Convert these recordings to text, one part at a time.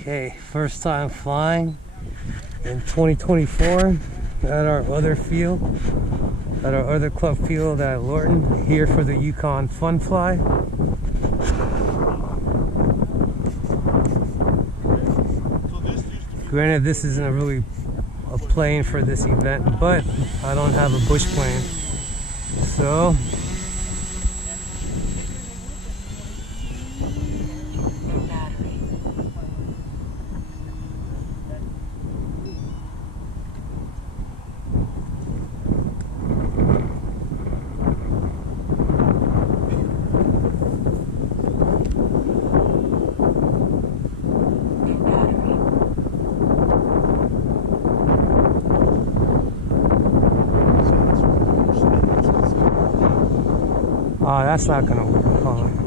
Okay, first time flying in 2024 at our other field, at our other club field at Lorton, here for the Yukon Fun Fly. Granted, this isn't really a plane for this event, but I don't have a bush plane, so oh, that's not gonna work. Hold on.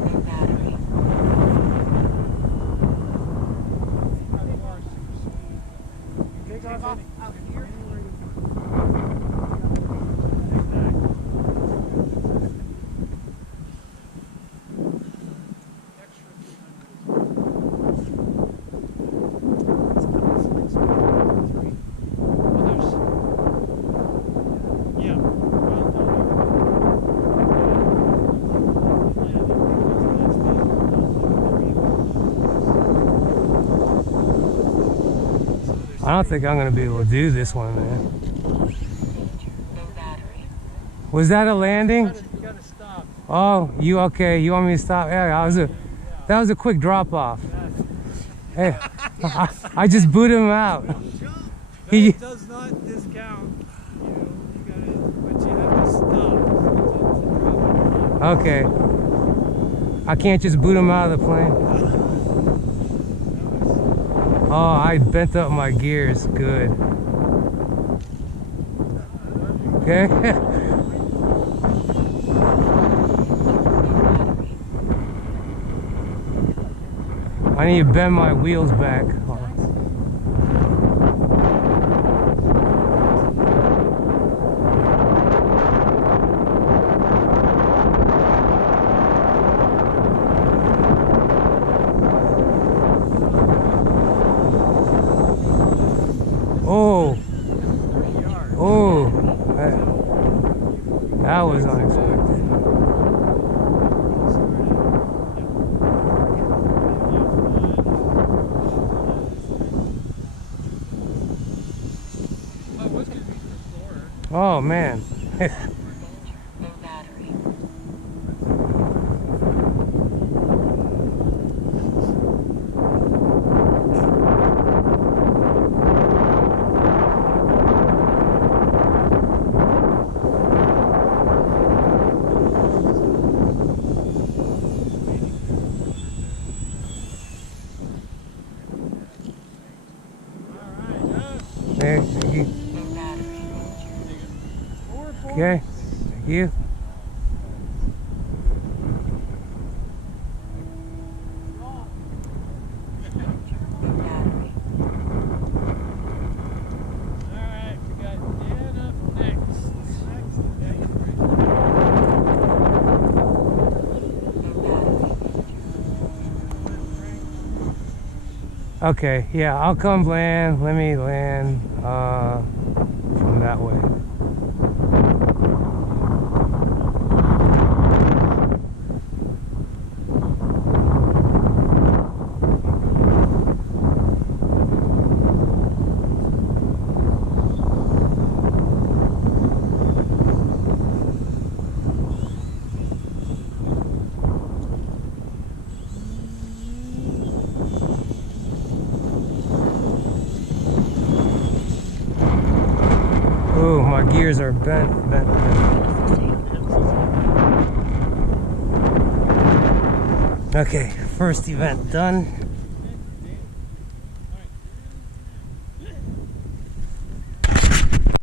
I don't think I'm gonna be able to do this one, man. Was that a landing? You gotta stop. Oh, you okay? You want me to stop? Yeah, that was a quick drop off. Hey, I just booted him out. He does not discount. But you have to stop. Okay. I can't just boot him out of the plane. Oh, I bent up my gears. Good. Okay. I need to bend my wheels back. Oh, oh, that was unexpected. Oh man. Thank you. Okay, thank you. Alright, we got Dan up next. Okay, yeah, I'll come land. Let me land from that way. Ooh, my gears are bent. Okay, first event done.